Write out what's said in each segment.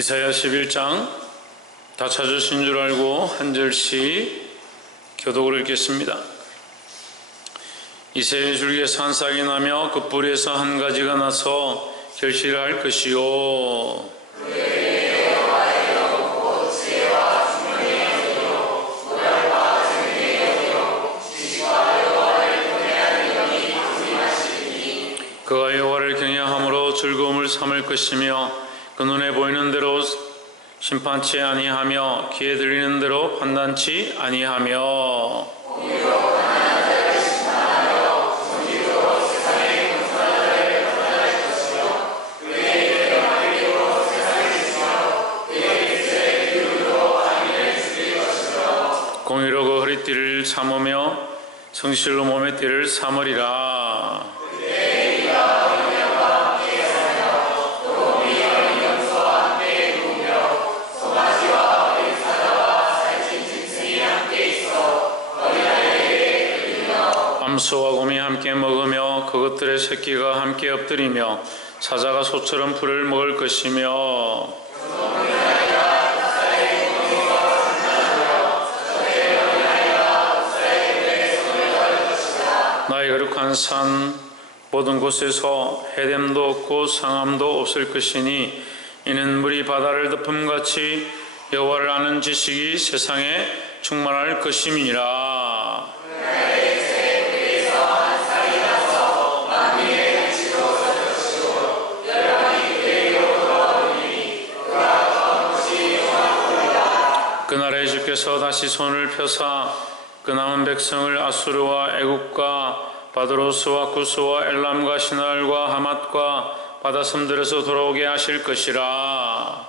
이사야 11장 다 찾으신 줄 알고 한 절씩 교독을 읽겠습니다. 이새의 줄기에서 한 싹이 나며 그 뿌리에서 한 가지가 나서 결실할 것이요 그가 여호와를 경외함으로 즐거움을 삼을 것이며 그 눈에 보이는 대로 심판치 아니하며 귀에 들리는 대로 판단치 아니하며 공의로 그 허리띠를 삼으며 성실로 몸의 띠를 삼으리라. 암소와 곰이 함께 먹으며 그것들의 새끼가 함께 엎드리며 사자가 소처럼 풀을 먹을 것이며 나의 거룩한 산 모든 곳에서 해됨도 없고 상함도 없을 것이니 이는 물이 바다를 덮음같이 여호와를 아는 지식이 세상에 충만할 것임이니라. 그날에 주께서 다시 손을 펴사 그 남은 백성을 아수르와 애국과 바드로스와 구스와 엘람과 시날과 하맛과 바다섬들에서 돌아오게 하실 것이라.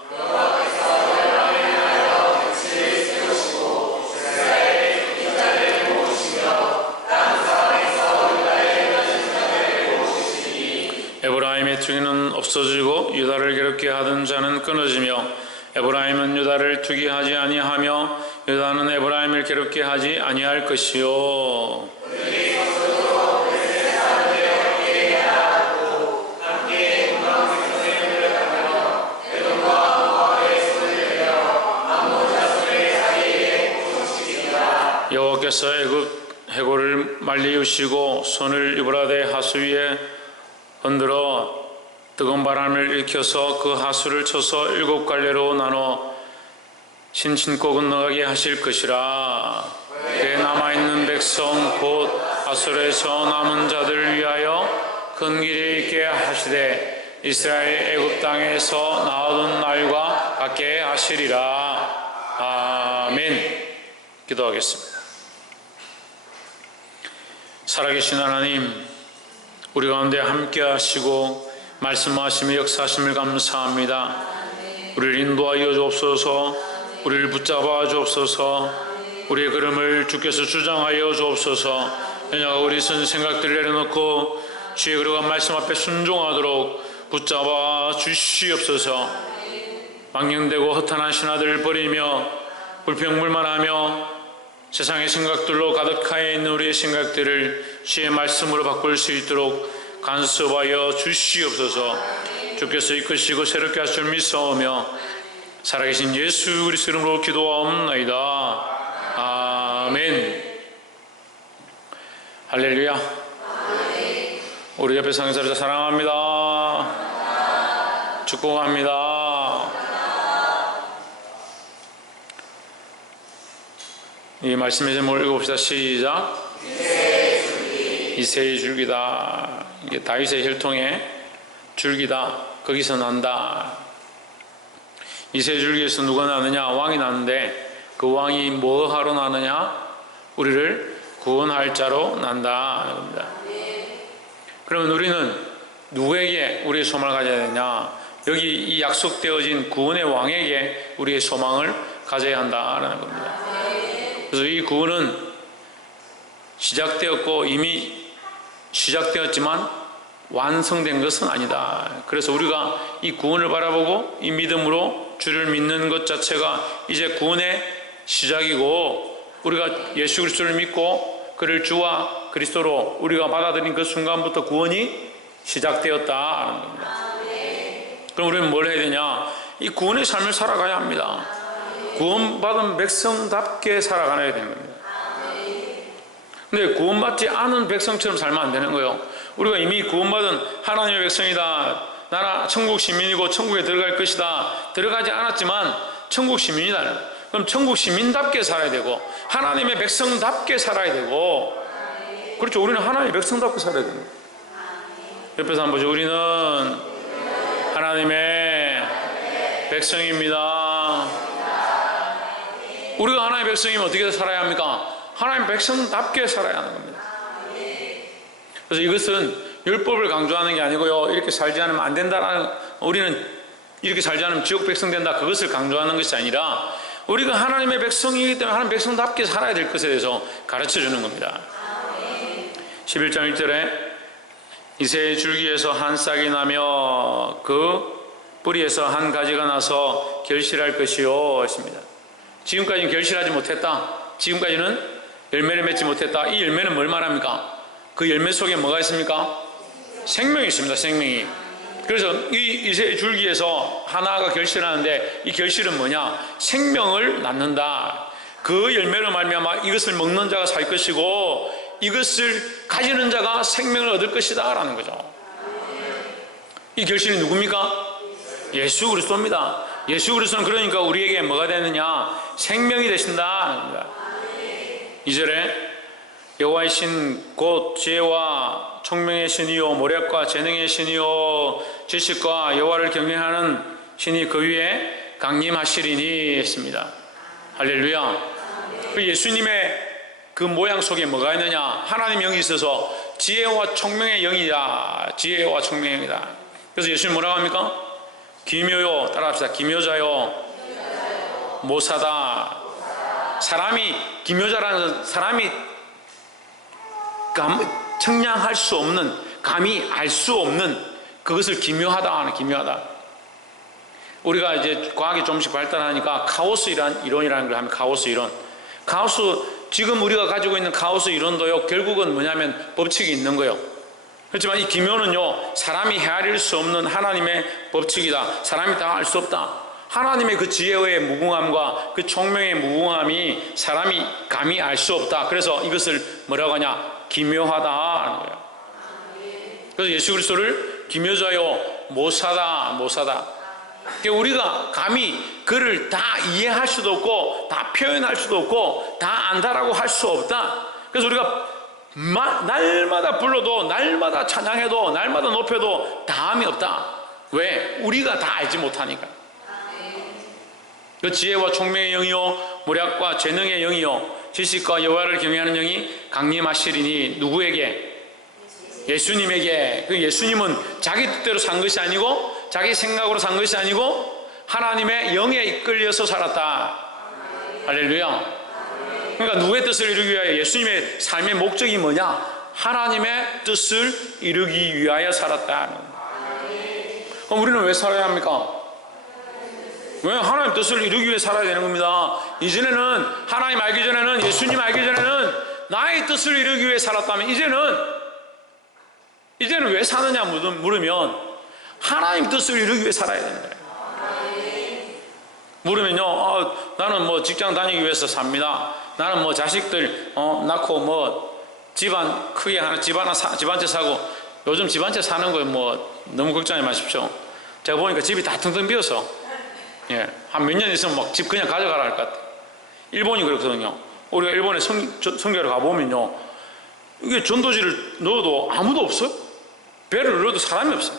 에브라임의 투기는 없어지고 유다를 괴롭게 하던 자는 끊어지며 에브라임은 유다를 투기하지 아니하며 유다는 에브라임을 괴롭게 하지 아니할 것이요 여호와께서 애굽 해골을 말리우시고 손을 유브라데 하수 위에 흔들어 뜨거운 바람을 일으켜서 그 하수를 쳐서 7갈래로 나눠 신신고 건너가게 하실 것이라. 그에 남아있는 백성 곧 아수르에서 남은 자들을 위하여 큰 길이 있게 하시되 이스라엘 애굽 땅에서 나오던 날과 같게 하시리라. 아멘. 기도하겠습니다. 살아계신 하나님, 우리 가운데 함께 하시고 말씀하시며 역사하심을 감사합니다. 우리를 인도하여 주옵소서. 우리를 붙잡아 주옵소서. 우리의 걸음을 주께서 주장하여 주옵소서. 왜냐하면 우리 선 생각들을 내려놓고 주의 그러한 말씀 앞에 순종하도록 붙잡아 주시옵소서. 망령되고 허탄한 신하들을 버리며 불평불만하며 세상의 생각들로 가득하여 있는 우리의 생각들을 주의 말씀으로 바꿀 수 있도록 간섭하여 주시옵소서. 주께서 이끄시고 새롭게 하실 줄 믿사오며 살아계신 예수 그리스도 이름으로 기도하옵나이다. 아멘. 할렐루야. 우리 옆에 상사를 사랑합니다. 축복합니다. 이 말씀의 제목을 읽어봅시다. 시작. 이새의 줄기다. 이게 다윗의 혈통의 줄기다. 거기서 난다. 이새의 줄기에서 누가 나느냐? 왕이 나는데 그 왕이 뭐 하러 나느냐? 우리를 구원할 자로 난다. 그러면 우리는 누구에게 우리의 소망을 가져야 되냐? 여기 이 약속되어진 구원의 왕에게 우리의 소망을 가져야 한다라는 겁니다. 그래서 이 구원은 시작되었고 이미 시작되었지만 완성된 것은 아니다. 그래서 우리가 이 구원을 바라보고 이 믿음으로 주를 믿는 것 자체가 이제 구원의 시작이고, 우리가 예수 그리스도를 믿고 그를 주와 그리스도로 우리가 받아들인 그 순간부터 구원이 시작되었다는 겁니다. 그럼 우리는 뭘 해야 되냐? 이 구원의 삶을 살아가야 합니다. 구원받은 백성답게 살아가야 되는 겁니다. 근데 구원받지 않은 백성처럼 살면 안 되는 거예요. 우리가 이미 구원받은 하나님의 백성이다, 나라 천국 시민이고 천국에 들어갈 것이다, 들어가지 않았지만 천국 시민이다. 그럼 천국 시민답게 살아야 되고 하나님의 백성답게 살아야 되고, 그렇죠. 우리는 하나님의 백성답게 살아야 됩니다. 옆에서 한번 보죠. 우리는 하나님의 백성입니다. 우리가 하나님의 백성이면 어떻게 살아야 합니까? 하나님의 백성답게 살아야 하는 겁니다. 그래서 이것은 율법을 강조하는 게 아니고요, 이렇게 살지 않으면 안 된다라는, 우리는 이렇게 살지 않으면 지옥 백성 된다, 그것을 강조하는 것이 아니라 우리가 하나님의 백성이기 때문에 하나님의 백성답게 살아야 될 것에 대해서 가르쳐 주는 겁니다. 11장 1절에 이새의 줄기에서 한 싹이 나며 그 뿌리에서 한 가지가 나서 결실할 것이요 했습니다. 지금까지는 결실하지 못했다, 지금까지는 열매를 맺지 못했다. 이 열매는 뭘 말합니까? 그 열매 속에 뭐가 있습니까? 생명이 있습니다. 생명이. 그래서 이 이새의 줄기에서 하나가 결실하는데 이 결실은 뭐냐? 생명을 낳는다. 그 열매로 말미암아 이것을 먹는 자가 살 것이고 이것을 가지는 자가 생명을 얻을 것이다 라는 거죠. 이 결실이 누굽니까? 예수 그리스도입니다. 예수 그리스도는 그러니까 우리에게 뭐가 되느냐? 생명이 되신다. 2절에 여호와의 신 곧 지혜와 총명의 신이요 모략과 재능의 신이요 지식과 여호와를 경외하는 신이 그 위에 강림하시리니 했습니다. 할렐루야. 예수님의 그 모양 속에 뭐가 있느냐? 하나님의 영이 있어서 지혜와 총명의 영이다. 지혜와 총명의 영이다. 그래서 예수님 뭐라고 합니까? 기묘요, 따라합시다. 기묘자요, 모사다. 사람이, 기묘자라는 사람이 청량할 수 없는, 감히 알 수 없는 그것을 기묘하다 하는, 기묘하다. 우리가 이제 과학이 조금씩 발달하니까 카오스 이론이라는 걸 하면, 카오스 이론. 카오스, 지금 우리가 가지고 있는 카오스 이론도요, 결국은 뭐냐면 법칙이 있는 거예요. 그렇지만 이 기묘는요, 사람이 헤아릴 수 없는 하나님의 법칙이다. 사람이 다 알 수 없다. 하나님의 그 지혜의 무궁함과 그 총명의 무궁함이 사람이 감히 알 수 없다. 그래서 이것을 뭐라고 하냐? 기묘하다 하는 거예요. 그래서 예수 그리스도를 기묘자요, 모사다, 모사다. 우리가 감히 그를 다 이해할 수도 없고 다 표현할 수도 없고 다 안다라고 할 수 없다. 그래서 우리가 날마다 불러도, 날마다 찬양해도, 날마다 높여도 다함이 없다. 왜? 우리가 다 알지 못하니까. 그 지혜와 총명의 영이요 모략과 재능의 영이요 지식과 여호와를 경외하는 영이 강림하시리니 누구에게? 예수님에게. 그 예수님은 자기 뜻대로 산 것이 아니고 자기 생각으로 산 것이 아니고 하나님의 영에 이끌려서 살았다. 할렐루야. 그러니까 누구의 뜻을 이루기 위하여? 예수님의 삶의 목적이 뭐냐? 하나님의 뜻을 이루기 위하여 살았다. 그럼 우리는 왜 살아야 합니까? 왜? 하나님 뜻을 이루기 위해 살아야 되는 겁니다. 이전에는 하나님 알기 전에는, 예수님 알기 전에는 나의 뜻을 이루기 위해 살았다면 이제는 왜 사느냐 물으면 하나님 뜻을 이루기 위해 살아야 되는 거예요. 물으면요, 나는 뭐 직장 다니기 위해서 삽니다. 나는 뭐 자식들 낳고 뭐 집안 크게 하나 집 한 채 사고. 요즘 집 한 채 사는 거 뭐 너무 걱정하지 마십시오. 제가 보니까 집이 다 텅텅 비어서, 예, 한 몇 년 있으면 막 집 그냥 가져가라 할 것 같아요. 일본이 그렇거든요. 우리가 일본에 선교를 가보면요, 이게 전도지를 넣어도 아무도 없어요. 배를 넣어도 사람이 없어요.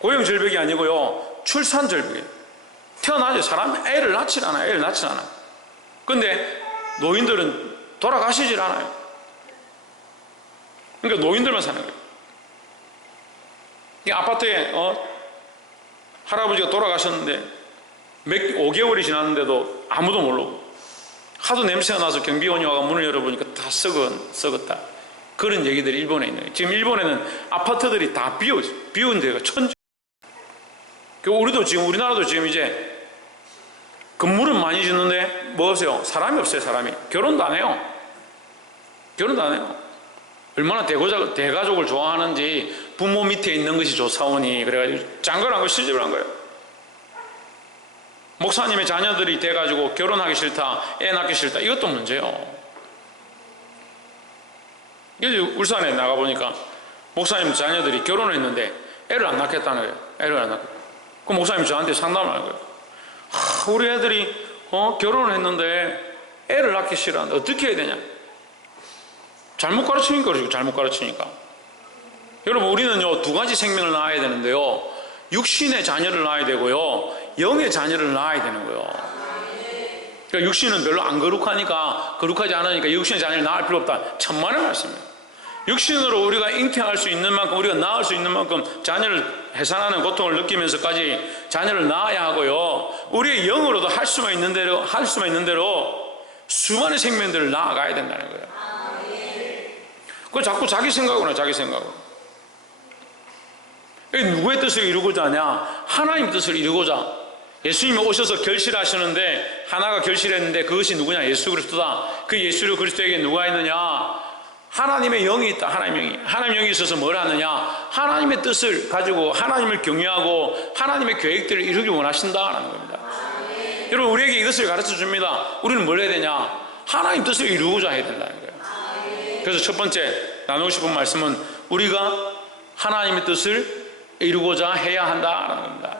고용절벽이 아니고요, 출산절벽이에요. 태어나죠. 사람이 애를 낳질 않아요. 근데 노인들은 돌아가시질 않아요. 그러니까 노인들만 사는 거예요. 이 아파트에 할아버지가 돌아가셨는데 5개월이 지났는데도 아무도 모르고, 하도 냄새가 나서 경비원이 와서 문을 열어보니까 다 썩었다. 그런 얘기들이 일본에 있는 거예요. 지금 일본에는 아파트들이 다 비운 데가 천지. 우리도 지금, 우리나라도 지금 이제 건물은 많이 짓는데 뭐 없어요? 사람이 없어요. 사람이. 결혼도 안 해요. 얼마나 대가족을 좋아하는지 부모 밑에 있는 것이 좋사오니 그래가지고 장가를 한 거예요. 시집을 한 거예요. 목사님의 자녀들이 돼가지고 결혼하기 싫다, 애 낳기 싫다, 이것도 문제예요. 울산에 나가보니까 목사님 자녀들이 결혼을 했는데 애를 안 낳겠다는 거예요. 애를 안 낳겠다. 그 목사님이 저한테 상담을 하는 거예요. 우리 애들이 결혼을 했는데 애를 낳기 싫어하는데 어떻게 해야 되냐? 잘못 가르치니까 그러죠. 잘못 가르치니까. 여러분, 우리는요, 두 가지 생명을 낳아야 되는데요, 육신의 자녀를 낳아야 되고요, 영의 자녀를 낳아야 되는 거예요. 그러니까 육신은 별로 안 거룩하지 않으니까 육신의 자녀를 낳을 필요 없다. 천만의 말씀이에요. 육신으로 우리가 잉태할 수 있는 만큼, 우리가 낳을 수 있는 만큼 자녀를 해산하는 고통을 느끼면서까지 자녀를 낳아야 하고요, 우리의 영으로도 할 수만 있는 대로 수많은 생명들을 낳아가야 된다는 거예요. 그거 자꾸 자기 생각으로 자기 생각으로. 누구의 뜻을 이루고자 하냐? 하나님 뜻을 이루고자. 예수님이 오셔서 결실하시는데 하나가 결실했는데 그것이 누구냐? 예수 그리스도다. 그 예수 그리스도에게 누가 있느냐? 하나님의 영이 있다. 하나님의 영이 있어서 뭘 하느냐? 하나님의 뜻을 가지고 하나님을 경외하고 하나님의 계획들을 이루기 원하신다라는 겁니다. 여러분, 우리에게 이것을 가르쳐 줍니다. 우리는 뭘 해야 되냐? 하나님 뜻을 이루고자 해야 된다는 거예요. 그래서 첫 번째 나누고 싶은 말씀은 우리가 하나님의 뜻을 이루고자 해야 한다라는 겁니다.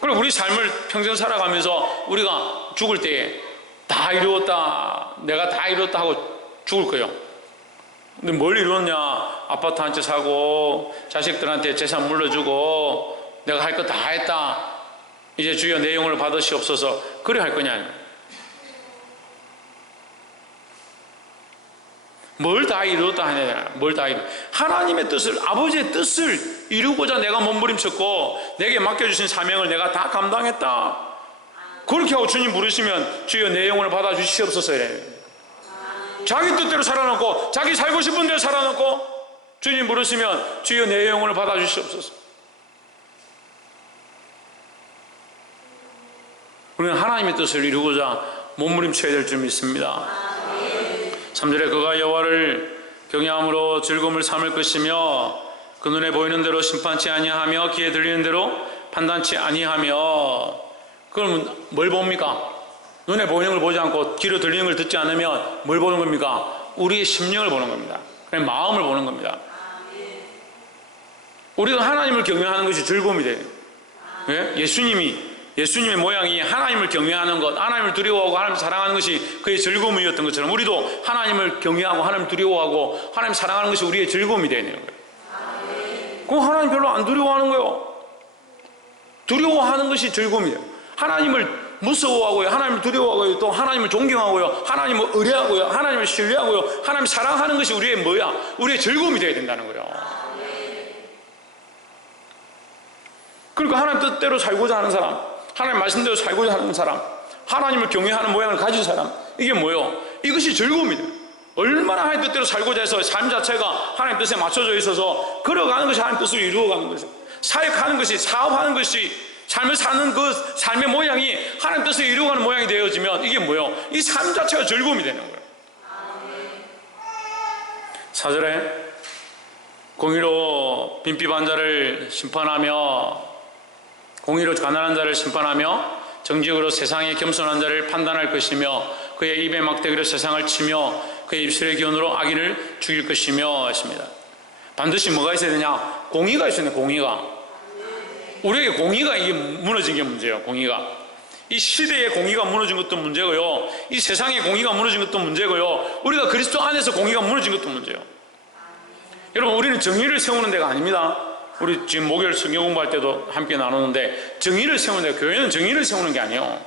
그리고 우리 삶을 평생 살아가면서 우리가 죽을 때에 다 이루었다, 내가 다 이루었다 하고 죽을 거예요. 근데 뭘 이루었냐? 아파트 한 채 사고 자식들한테 재산 물려주고 내가 할 거 다 했다, 이제 주여 내 영을 받으시옵소서, 그래 할 거냐? 뭘 다 이루었다 하냐? 뭘 다 이루었다. 하나님의 뜻을, 아버지의 뜻을 이루고자 내가 몸부림쳤고 내게 맡겨주신 사명을 내가 다 감당했다. 그렇게 하고 주님 부르시면 주여 내 영혼을 받아주시옵소서 이래요. 자기 뜻대로 살아놓고 자기 살고 싶은 대로 살아놓고 주님 부르시면 주여 내 영혼을 받아주시옵소서. 우리는 하나님의 뜻을 이루고자 몸부림쳐야 될 줄 믿습니다. 3절에 그가 여호와를 경외함으로 즐거움을 삼을 것이며 그 눈에 보이는 대로 심판치 아니하며 귀에 들리는 대로 판단치 아니하며. 그러면 뭘 봅니까? 눈에 보이는 걸 보지 않고 귀로 들리는 걸 듣지 않으면 뭘 보는 겁니까? 우리의 심령을 보는 겁니다. 그냥 마음을 보는 겁니다. 우리가 하나님을 경외하는 것이 즐거움이 돼요. 예? 예수님의 모양이 하나님을 경외하는 것, 하나님을 두려워하고 하나님을 사랑하는 것이 그의 즐거움이었던 것처럼 우리도 하나님을 경외하고 하나님을 두려워하고 하나님을 사랑하는 것이 우리의 즐거움이 되는 거예요. 그럼 하나님 별로 안 두려워하는 거예요. 두려워하는 것이 즐거움이에요. 하나님을 무서워하고요, 하나님을 두려워하고요, 또 하나님을 존경하고요, 하나님을 의뢰하고요, 하나님을 신뢰하고요, 하나님을 사랑하는 것이 우리의 뭐야? 우리의 즐거움이 되어야 된다는 거예요. 그러니까 하나님 뜻대로 살고자 하는 사람, 하나님 말씀대로 살고자 하는 사람, 하나님을 경외하는 모양을 가진 사람, 이게 뭐예요? 이것이 즐거움이다. 얼마나 하나님 뜻대로 살고자 해서 삶 자체가 하나님 뜻에 맞춰져 있어서 걸어가는 것이 하나님 뜻을 이루어가는 것이죠. 사역하는 것이, 사업하는 것이, 삶을 사는 그 삶의 모양이 하나님 뜻을 이루어가는 모양이 되어지면 이게 뭐예요? 이 삶 자체가 즐거움이 되는 거예요. 4절에 공의로 빈핍한 자를 심판하며, 공의로 가난한 자를 심판하며 정직으로 세상에 겸손한 자를 판단할 것이며 그의 입에 막대기로 세상을 치며 그의 입술의 기운으로 악인을 죽일 것이며 했습니다. 반드시 뭐가 있어야 되냐? 공의가 있어야 돼요. 공의가. 우리에게 공의가 이게 무너진 게 문제예요. 공의가. 이 시대의 공의가 무너진 것도 문제고요, 이 세상의 공의가 무너진 것도 문제고요, 우리가 그리스도 안에서 공의가 무너진 것도 문제예요. 여러분, 우리는 정의를 세우는 데가 아닙니다. 우리 지금 목요일 성경 공부할 때도 함께 나누는데 정의를 세우는 데가, 교회는 정의를 세우는 게 아니에요.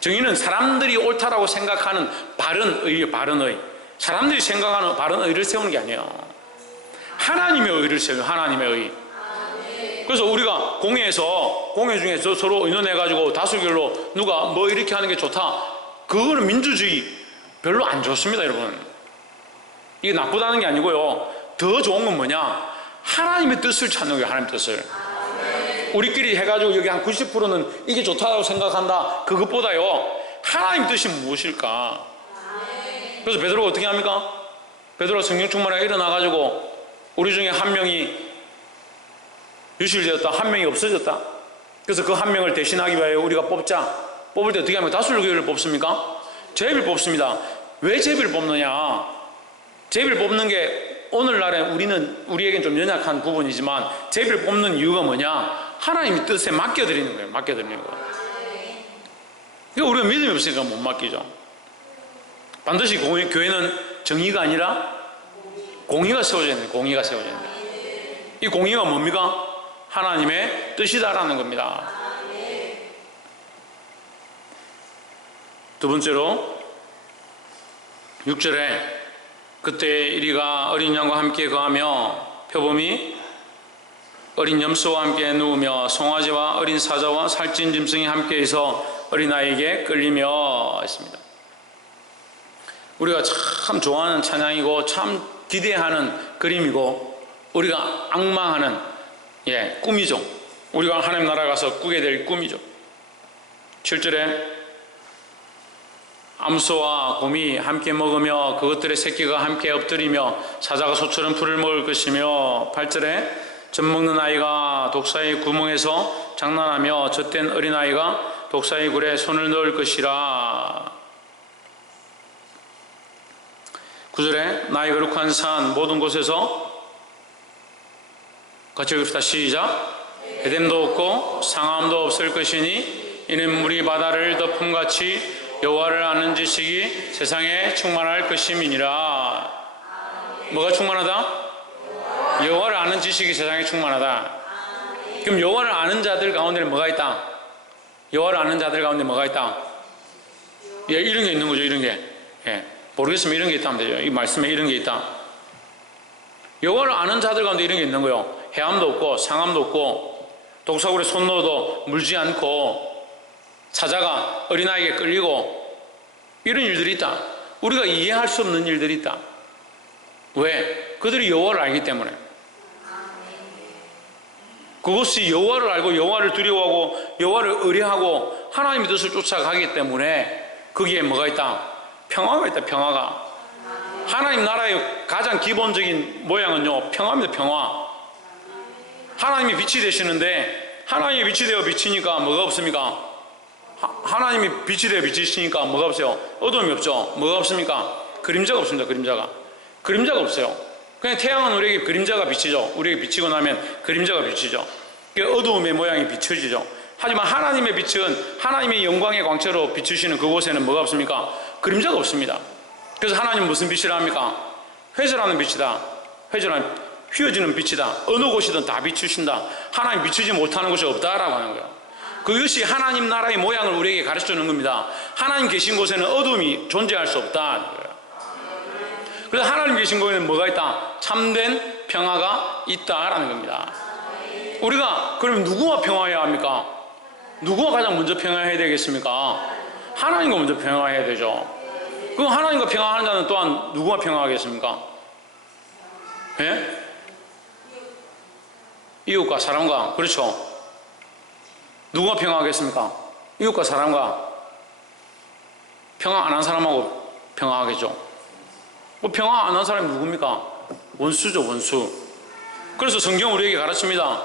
정의는 사람들이 옳다라고 생각하는 바른 의의, 바른 의, 사람들이 생각하는 바른 의를 세우는 게 아니에요. 하나님의 의를 세워요. 하나님의 의. 그래서 우리가 공회 중에서 서로 의논해가지고 다수결로 누가 뭐 이렇게 하는 게 좋다, 그거는 민주주의 별로 안 좋습니다. 여러분, 이게 나쁘다는 게 아니고요, 더 좋은 건 뭐냐? 하나님의 뜻을 찾는 거예요. 하나님의 뜻을. 우리끼리 해가지고 여기 한 90%는 이게 좋다고 생각한다, 그것보다요 하나님 뜻이 무엇일까? 그래서 베드로가 어떻게 합니까? 베드로가 성령 충만하게 일어나가지고 우리 중에 한 명이 유실되었다, 한 명이 없어졌다. 그래서 그 한 명을 대신하기 위하여 우리가 뽑자. 뽑을 때 어떻게 하면 다수결을 뽑습니까? 제비를 뽑습니다. 왜 제비를 뽑느냐? 제비를 뽑는 게 오늘날에 우리에겐 좀 연약한 부분이지만 제비를 뽑는 이유가 뭐냐? 하나님의 뜻에 맡겨드리는 거예요. 맡겨드리는 거예요. 그러니까 우리가 믿음이 없으니까 못 맡기죠. 반드시 교회는 정의가 아니라 공의가 세워져야 됩니다. 공의가 세워져야 됩니다. 이 공의가 뭡니까? 하나님의 뜻이다라는 겁니다. 두 번째로 6절에 그때 이리가 어린 양과 함께 거하며 표범이 어린 염소와 함께 누우며 송아지와 어린 사자와 살찐 짐승이 함께해서 어린아이에게 끌리며 했습니다. 우리가 참 좋아하는 찬양이고 참 기대하는 그림이고 우리가 앙망하는 꿈이죠. 우리가 하나님 나라 가서 꾸게 될 꿈이죠. 7절에 암소와 곰이 함께 먹으며 그것들의 새끼가 함께 엎드리며 사자가 소처럼 풀을 먹을 것이며 8절에 젖 먹는 아이가 독사의 구멍에서 장난하며 젖된 어린아이가 독사의 굴에 손을 넣을 것이라. 9절에 나의 거룩한 산 모든 곳에서 같이 읽읍시다. 시작. 에덴도 없고 상함도 없을 것이니 이는 물이 바다를 덮음같이 여호와를 아는 지식이 세상에 충만할 것임이니라. 뭐가 충만하다? 여호와를 아는 지식이 세상에 충만하다. 그럼 여호와를 아는 자들 가운데는 뭐가 있다? 여호와를 아는 자들 가운데 뭐가 있다? 이런 게 있는 거죠. 이런 게. 모르겠으면 이런 게 있다면 되죠. 이 말씀에 이런 게 있다. 여호와를 아는 자들 가운데 이런 게 있는 거예요. 해함도 없고 상함도 없고 독사굴에 손 넣어도 물지 않고 사자가 어린아이에게 끌리고 이런 일들이 있다. 우리가 이해할 수 없는 일들이 있다. 왜? 그들이 여호와를 알기 때문에. 그것이 여호와를 알고 여호와를 두려워하고 여호와를 의뢰하고 하나님의 뜻을 쫓아가기 때문에 거기에 뭐가 있다? 평화가 있다. 평화가. 하나님 나라의 가장 기본적인 모양은요, 평화입니다. 평화. 하나님이 빛이 되시는데 하나님이 빛이 되어 비치니까 뭐가 없습니까? 하나님이 빛이 되어 비치시니까 뭐가 없어요? 어둠이 없죠. 뭐가 없습니까? 그림자가 없습니다. 그림자가 없어요. 그냥 태양은 우리에게 그림자가 비치죠. 우리에게 비치고 나면 그림자가 비치죠. 어두움의 모양이 비춰지죠. 하지만 하나님의 빛은 하나님의 영광의 광채로 비추시는 그곳에는 뭐가 없습니까? 그림자가 없습니다. 그래서 하나님은 무슨 빛이라 합니까? 회절하는 빛이다. 회절하는 휘어지는 빛이다. 어느 곳이든 다 비추신다. 하나님 비추지 못하는 곳이 없다라고 하는 거예요. 그것이 하나님 나라의 모양을 우리에게 가르쳐주는 겁니다. 하나님 계신 곳에는 어둠이 존재할 수 없다. 그래서 하나님 계신 곳에는 뭐가 있다? 참된 평화가 있다라는 겁니다. 우리가 그러면 누구와 평화해야 합니까? 누구와 가장 먼저 평화해야 되겠습니까? 하나님과 먼저 평화해야 되죠. 그럼 하나님과 평화하는 자는 또한 누구와 평화하겠습니까? 예? 이웃과 사람과. 그렇죠. 누가 평화하겠습니까? 이웃과 사람과. 평화 안 한 사람하고 평화하겠죠. 뭐 평화 안 한 사람이 누굽니까? 원수죠. 원수. 그래서 성경 우리에게 가르칩니다.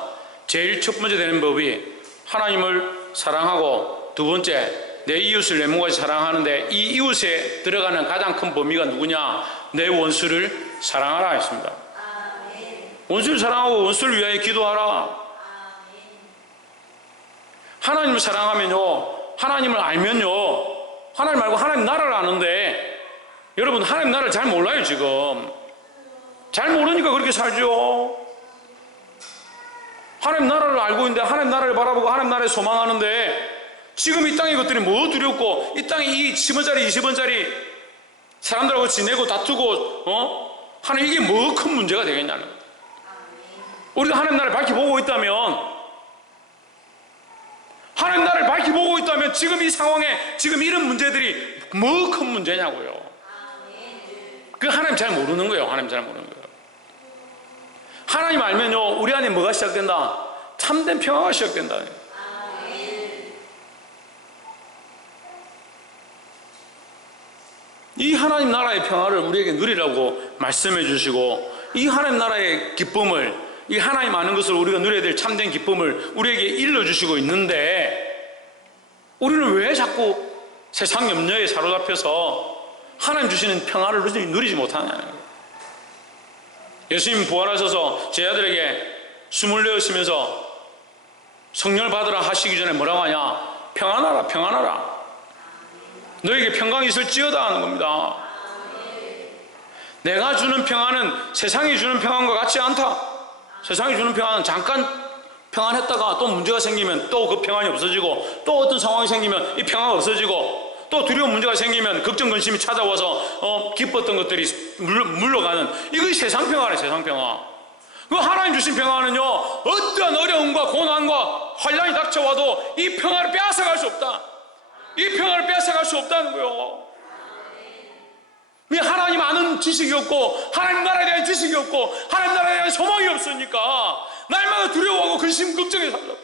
제일 첫 번째 되는 법이 하나님을 사랑하고 두 번째 내 이웃을 내 몸같이 사랑하는데 이 이웃에 들어가는 가장 큰 범위가 누구냐? 내 원수를 사랑하라 했습니다. 원수를 사랑하고 원수를 위하여 기도하라. 하나님을 사랑하면요, 하나님을 알면요, 하나님 말고 하나님 나라를 아는데 여러분 하나님 나라를 잘 몰라요. 지금 잘 모르니까 그렇게 살죠. 하나님 나라를 알고 있는데 하나님 나라를 바라보고 하나님 나라에 소망하는데 지금 이 땅의 것들이 뭐 두렵고 이 땅에 이 10원짜리 20원짜리 사람들하고 지내고 다투고 하는 이게 뭐 큰 문제가 되겠냐는 거예요. 우리가 하나님 나라를 밝히 보고 있다면 하나님 나라를 밝히 보고 있다면 지금 이 상황에 지금 이런 문제들이 뭐 큰 문제냐고요. 그 하나님 잘 모르는 거예요. 하나님 잘 모르는 거예요. 하나님 알면요 우리 안에 뭐가 시작된다? 참된 평화가 시작된다. 이 하나님 나라의 평화를 우리에게 누리라고 말씀해 주시고 이 하나님 나라의 기쁨을, 이 하나님 아는 것을 우리가 누려야 될 참된 기쁨을 우리에게 일러주시고 있는데 우리는 왜 자꾸 세상 염려에 사로잡혀서 하나님 주시는 평안을 누리지 못하느냐는 거예요. 예수님 부활하셔서 제자들에게 숨을 내쉬면서 성령을 받으라 하시기 전에 뭐라고 하냐? 평안하라, 평안하라. 너에게 평강이 있을지어다 하는 겁니다. 내가 주는 평안은 세상이 주는 평안과 같지 않다. 세상이 주는 평안은 잠깐 평안했다가 또 문제가 생기면 또 그 평안이 없어지고, 또 어떤 상황이 생기면 이 평안이 없어지고, 또 두려운 문제가 생기면 걱정 근심이 찾아와서 기뻤던 것들이 물러가는, 이것이 세상 평안이에요. 세상 평안. 그 하나님 주신 평안은요, 어떠한 어려움과 고난과 환난이 닥쳐와도 이 평안을 빼앗아갈 수 없다. 이 평안을 빼앗아갈 수 없다는 거예요. 하나님 아는 지식이 없고 하나님 나라에 대한 지식이 없고 하나님 나라에 대한 소망이 없으니까 날마다 두려워하고 근심 걱정에 살죠.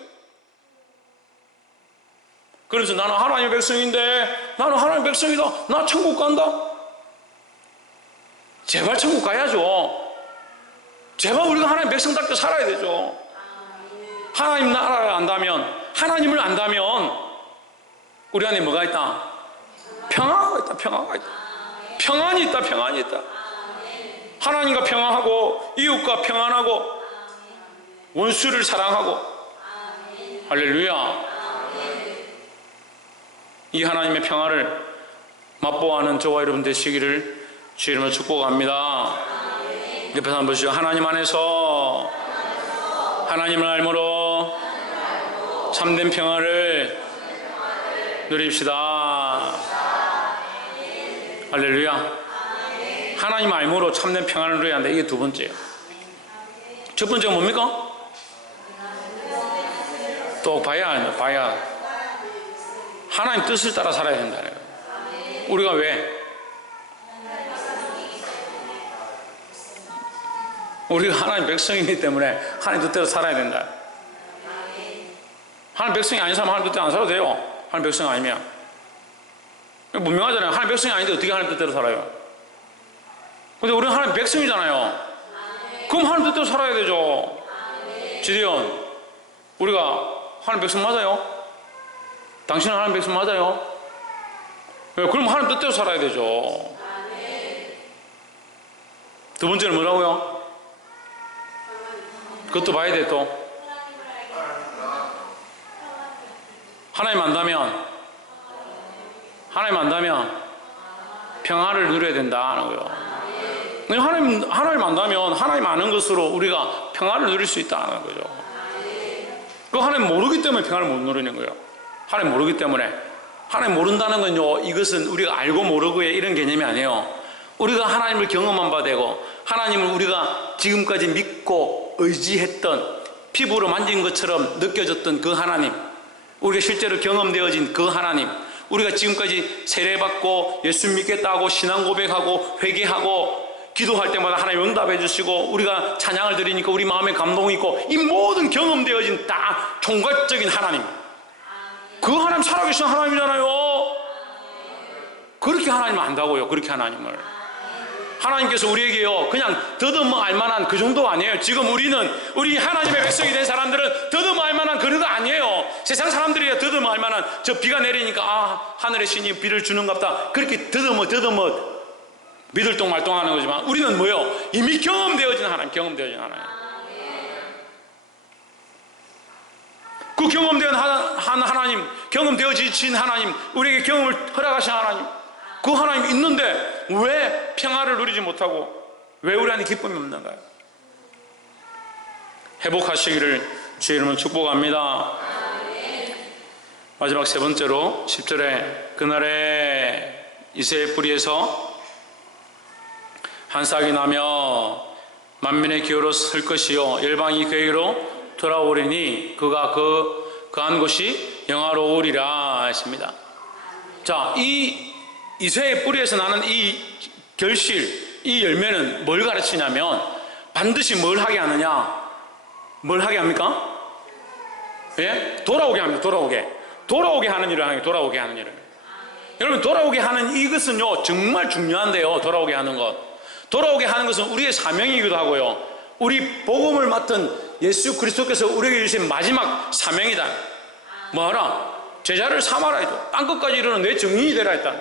그래서 나는 하나님의 백성인데, 나는 하나님의 백성이다, 나 천국 간다. 제발 천국 가야죠. 제발 우리가 하나님의 백성답게 살아야 되죠. 하나님 나라를 안다면, 하나님을 안다면 우리 안에 뭐가 있다? 평화가 있다. 평화가 있다. 평안이 있다. 평안이 있다. 하나님과 평안하고 이웃과 평안하고 원수를 사랑하고. 할렐루야. 이 하나님의 평화를 맛보아하는 저와 여러분 되시기를 주의 이름으로 축복합니다. 옆에서 한번 보시죠. 하나님 안에서 하나님을 알므로 참된 평화를 누립시다. 할렐루야. 하나님 알므로 참된 평안을 누려야 한다. 이게 두 번째예요. 첫 번째가 뭡니까? 또 봐야 하나님 뜻을 따라 살아야 된다. 우리가 왜? 우리가 하나님 백성이기 때문에 하나님 뜻대로 살아야 된다. 하나님 백성이 아닌 사람은 하나님 뜻대로 안 살아도 돼요. 하나님 백성이 아니면. 분명하잖아요. 하나님 백성이 아닌데 어떻게 하나님 뜻대로 살아요? 근데 우리는 하나님 백성이잖아요. 그럼 하나님 뜻대로 살아야 되죠. 지대현, 우리가 하나님 백성 맞아요? 당신은 하나님 백성 맞아요? 네, 그럼 하나님 뜻대로 살아야 되죠. 두 번째는 뭐라고요? 그것도 봐야 돼. 또 하나님 안다면 평화를 누려야 된다는 거예요. 하나님 안다면 하나님 아는 것으로 우리가 평화를 누릴 수 있다는 거죠. 그 하나님 모르기 때문에 평화를 못 누리는 거예요. 하나님 모르기 때문에. 하나님 모른다는 건요, 이것은 우리가 알고 모르고의 이런 개념이 아니에요. 우리가 하나님을 경험한 바 되고 하나님을 우리가 지금까지 믿고 의지했던, 피부로 만진 것처럼 느껴졌던 그 하나님, 우리가 실제로 경험되어진 그 하나님, 우리가 지금까지 세례받고 예수 믿겠다고 신앙 고백하고 회개하고 기도할 때마다 하나님 응답해 주시고 우리가 찬양을 드리니까 우리 마음에 감동이 있고, 이 모든 경험되어진 다 총괄적인 하나님, 그 하나님 살아계신 하나님이잖아요. 그렇게 하나님을 안다고요. 그렇게 하나님을. 하나님께서 우리에게요, 그냥 더듬어 알만한 그 정도 아니에요. 지금 우리 하나님의 백성이 된 사람들은 더듬어 알만한 그런 거 아니에요. 세상 사람들이 더듬어 알만한, 저 비가 내리니까 하늘의 신이 비를 주는갑다, 그렇게 더듬어 믿을동 말동하는 거지만, 우리는 뭐요? 이미 경험되어진 하나님. 그 경험된 하나님, 경험되어진 하나님, 우리에게 경험을 허락하신 하나님, 그 하나님 있는데 왜 평화를 누리지 못하고 왜 우리 안에 기쁨이 없는가요? 회복하시기를 주의 이름으로 축복합니다. 마지막 세 번째로 10절에 그날에 이새의 뿌리에서 한 싹이 나며 만민의 기호로 설 것이요 열방이 그에게로 돌아오리니 그가 그한 곳이 영화로우리라 했습니다. 자, 이 이새의 뿌리에서 나는 이 결실, 이 열매는 뭘 가르치냐면 반드시 뭘 하게 하느냐? 뭘 하게 합니까? 예? 돌아오게 합니다. 돌아오게 하는 일을 하는 거예요. 돌아오게 하는 일을. 여러분, 돌아오게 하는 이것은요 정말 중요한데요. 돌아오게 하는 것. 돌아오게 하는 것은 우리의 사명이기도 하고요, 우리 복음을 맡은 예수 그리스도께서 우리에게 주신 마지막 사명이다. 뭐하라? 제자를 삼아라. 땅끝까지 이르는 내 증인이 되라 했다.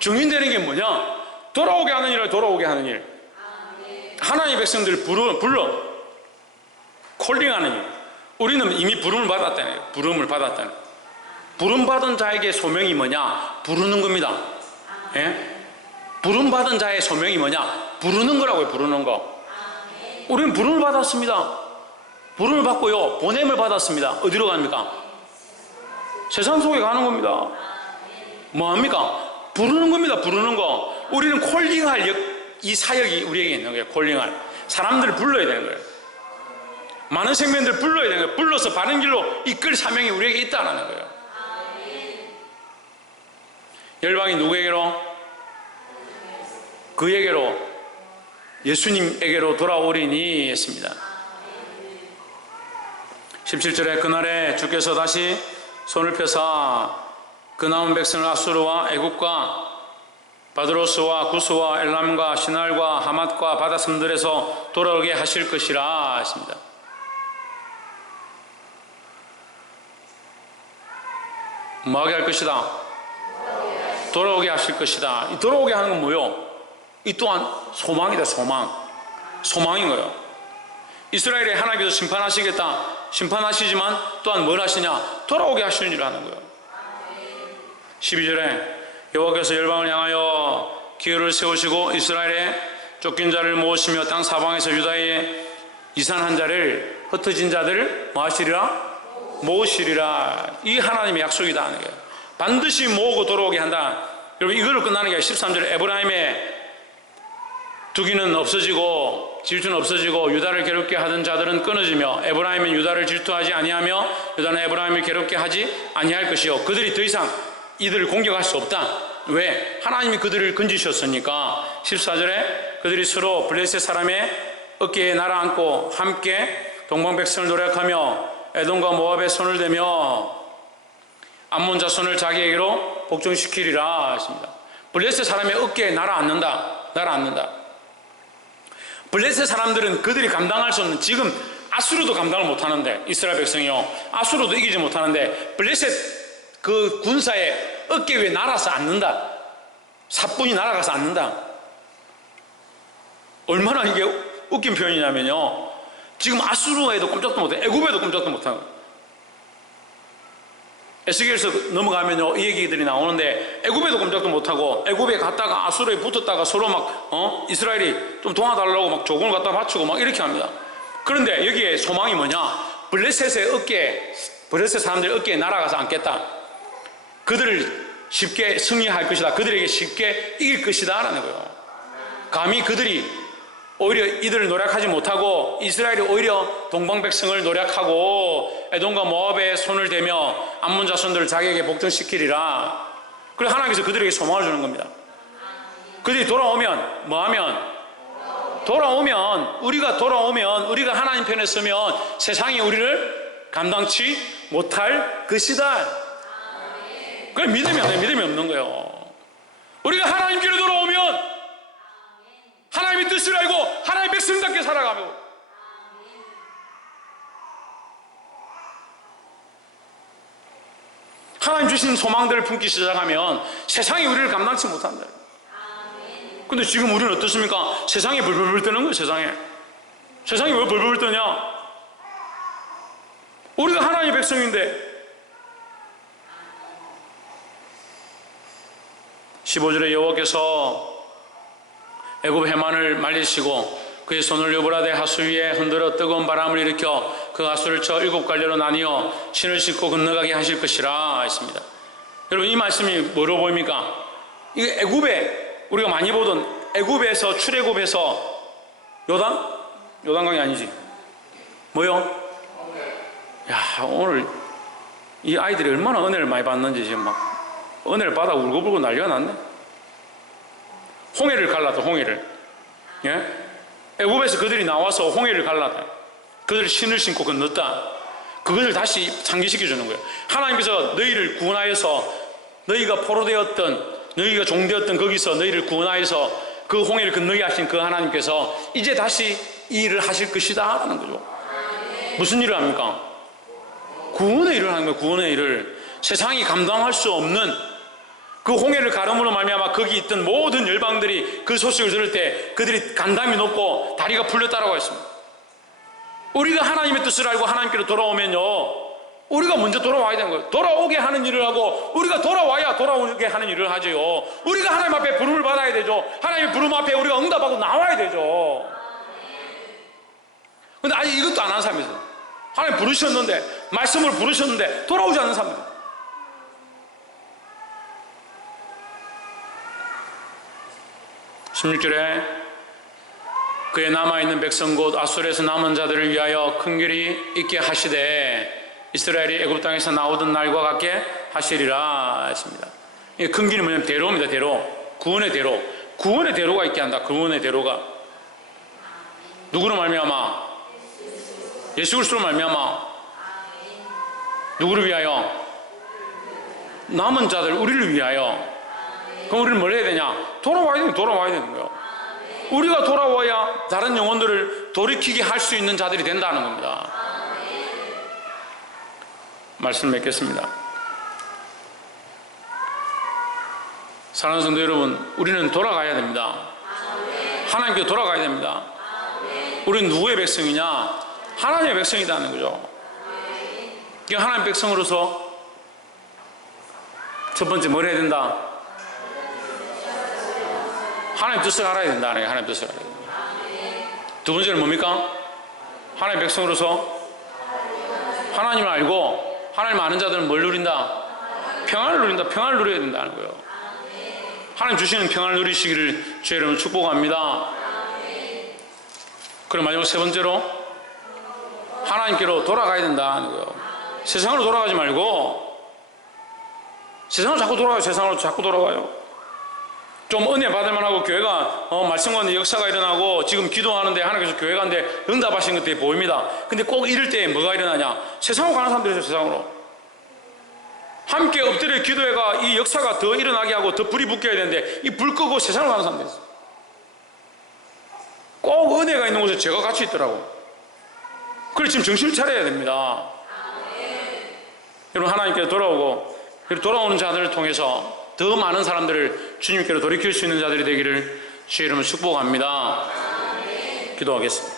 증인되는 게 뭐냐? 돌아오게 하는 일을 돌아오게 하는 일. 하나님의 백성들을 불러 콜링하는 일. 우리는 이미 부름을 받았다는 거예요. 부름을 받았다는 거예요. 부름받은 자에게 소명이 뭐냐? 부르는 겁니다. 예? 부름받은 자의 소명이 뭐냐? 부르는 거라고요. 부르는 거. 우리는 부름을 받았습니다. 부름을 받고요, 보냄을 받았습니다. 어디로 갑니까? 세상 속에 가는 겁니다. 뭐합니까? 부르는 겁니다. 부르는 거. 우리는 콜링할 이 사역이 우리에게 있는 거예요. 콜링할. 사람들을 불러야 되는 거예요. 많은 생명들을 불러야 되는 거예요. 불러서 바른 길로 이끌 사명이 우리에게 있다는 거예요. 열방이 누구에게로? 그에게로, 예수님에게로 돌아오리니 했습니다. 17절에 그날에 주께서 다시 손을 펴사 그 남은 백성을 아수르와 애국과 바드로스와 구스와 엘람과 시날과 하맛과 바다섬들에서 돌아오게 하실 것이라 했습니다. 뭐하게 할 것이다? 돌아오게 하실 것이다. 이 돌아오게 하는 건 뭐요? 이 또한 소망이다. 소망인 거예요. 이스라엘에 하나님께서 심판하시겠다, 심판하시지만 또한 뭘 하시냐? 돌아오게 하시는 일을 하는 거예요. 12절에 여호와께서 열방을 향하여 기회를 세우시고 이스라엘에 쫓긴 자를 모으시며 땅 사방에서 유다에 이산한 자를, 흩어진 자들을 뭐 하시리라? 모으시리라. 이 하나님의 약속이다 하는 거예요. 반드시 모으고 돌아오게 한다. 여러분, 이걸로 끝나는 게 아니라 13절에 에브라임의 두기는 없어지고 질투는 없어지고 유다를 괴롭게 하던 자들은 끊어지며 에브라임은 유다를 질투하지 아니하며 유다는 에브라임을 괴롭게 하지 아니할 것이요 그들이 더 이상 이들을 공격할 수 없다. 왜? 하나님이 그들을 건지셨으니까. 14절에 그들이 서로 블레셋 사람의 어깨에 날아앉고 함께 동방백성을 노력하며 에돔과 모압의 손을 대며 암몬 자손을 자기에게로 복종시키리라 했습니다. 블레셋 사람의 어깨에 날아앉는다. 블레셋 사람들은 그들이 감당할 수 없는, 지금 아수르도 감당을 못하는데, 이스라엘 백성이요, 아수르도 이기지 못하는데 블레셋 그 군사의 어깨 위에 날아서 앉는다. 사뿐히 날아가서 앉는다. 얼마나 이게 웃긴 표현이냐면요, 지금 아수르에도 꼼짝도 못해, 애굽에도 꼼짝도 못하는 거예요. 에스겔에서 넘어가면요 이 얘기들이 나오는데, 애굽에도 꼼짝도 못하고 애굽에 갔다가 아수르에 붙었다가 서로 막 이스라엘이 좀 도와달라고 막 조공을 갖다 바치고 막 이렇게 합니다. 그런데 여기에 소망이 뭐냐? 블레셋 사람들의 어깨에 날아가서 앉겠다. 그들을 쉽게 승리할 것이다. 그들에게 쉽게 이길 것이다 라는 거예요. 감히 그들이 오히려 이들을 노력하지 못하고 이스라엘이 오히려 동방백성을 노력하고 에돔과 모압의 손을 대며 암몬 자손들을 자기에게 복종시키리라. 그래서 하나님께서 그들에게 소망을 주는 겁니다. 그들이 돌아오면 우리가 하나님 편에 서면 세상이 우리를 감당치 못할 것이다. 그게 믿음이 없는 거예요. 우리가 하나님께로 돌아오면 하나님의 뜻을 알고 하나님의 백성답게 살아가며 하나님 주신 소망들을 품기 시작하면 세상이 우리를 감당치 못한다. 근데 지금 우리는 어떻습니까? 세상이 벌벌벌 떠는 거예요. 세상이 왜 벌벌벌 떠냐? 우리가 하나님의 백성인데. 15절에 여호와께서 애굽 해만을 말리시고 그의 손을 유브라데 하수 위에 흔들어 뜨거운 바람을 일으켜 그 하수를 쳐 7갈래로 나뉘어 신을 싣고 건너가게 하실 것이라 했습니다. 여러분, 이 말씀이 뭐로 보입니까? 이게 애굽에 우리가 많이 보던 애굽에서 출애굽해서 요단강이 아니지 뭐요? 야, 오늘 이 아이들이 얼마나 은혜를 많이 받는지 지금 막 은혜를 받아 울고불고 난리가 났네. 홍해를 갈랐다. 예? 애굽에서 그들이 나와서 홍해를 갈랐다. 그들이 신을 신고 건넜다. 그것을 다시 상기시켜 주는 거예요. 하나님께서 너희를 구원하여서 너희가 포로되었던, 너희가 종되었던 거기서 너희를 구원하여서 그 홍해를 건너게 하신 그 하나님께서 이제 다시 이 일을 하실 것이다 라는 거죠. 무슨 일을 합니까? 구원의 일을 하는 거예요. 구원의 일을. 세상이 감당할 수 없는 그 홍해를 가름으로 말미암아 거기 있던 모든 열방들이 그 소식을 들을 때 그들이 간담이 높고 다리가 풀렸다라고 했습니다. 우리가 하나님의 뜻을 알고 하나님께로 돌아오면요, 우리가 먼저 돌아와야 되는 거예요. 돌아오게 하는 일을 하고 우리가 돌아와야 돌아오게 하는 일을 하죠. 우리가 하나님 앞에 부름을 받아야 되죠. 하나님의 부름 앞에 우리가 응답하고 나와야 되죠. 근데 아직 이것도 안 하는 사람이 있어요. 하나님 부르셨는데, 말씀으로 부르셨는데 돌아오지 않는 사람들. 16절에 그의 남아있는 백성 곧 아수르에서 남은 자들을 위하여 큰 길이 있게 하시되 이스라엘이 애굽 땅에서 나오던 날과 같게 하시리라 했습니다. 이 큰 길이 뭐냐면 대로입니다. 대로. 구원의 대로. 구원의 대로가 있게 한다. 구원의 대로가. 누구로 말미암아? 예수 그리스도로 말미암아. 누구를 위하여? 남은 자들, 우리를 위하여. 그럼 우리는 뭘 해야 되냐? 돌아와야 되는 거예요. 우리가 돌아와야 다른 영혼들을 돌이키게 할 수 있는 자들이 된다는 겁니다. 말씀 맺겠습니다. 사랑하는 성도 여러분, 우리는 돌아가야 됩니다. 하나님께 돌아가야 됩니다. 우리는 누구의 백성이냐? 하나님의 백성이라는 거죠. 하나님의 백성으로서 첫 번째 뭘 해야 된다? 하나님 뜻을 알아야 된다. 하나님 뜻을 알아야 된다. 두 번째는 뭡니까? 하나님 백성으로서 하나님을 알고 하나님 아는 자들은 뭘 누린다? 평안을 누린다. 평안을 누려야 된다는 거예요. 하나님 주시는 평안을 누리시기를 주의 이름으로 축복합니다. 그리고 마지막 세 번째로 하나님께로 돌아가야 된다는 거예요. 세상으로 돌아가지 말고, 세상으로 자꾸 돌아가요. 세상으로 자꾸 돌아가요. 좀 은혜 받을만 하고 교회가 말씀과 역사가 일어나고 지금 기도하는데 하나님께서 교회 가는데 응답하신 것들이 보입니다. 근데 꼭 이럴 때 뭐가 일어나냐? 세상으로 가는 사람들이죠. 세상으로 함께 엎드려 기도회가 이 역사가 더 일어나게 하고 더 불이 붙게 해야 되는데 이 불 끄고 세상으로 가는 사람들이 있어요. 꼭 은혜가 있는 곳에 죄가 같이 있더라고. 그래서 지금 정신을 차려야 됩니다. 여러분, 하나님께 돌아오고 그리고 돌아오는 자들을 통해서 더 많은 사람들을 주님께로 돌이킬 수 있는 자들이 되기를 주의 이름으로 축복합니다. 기도하겠습니다.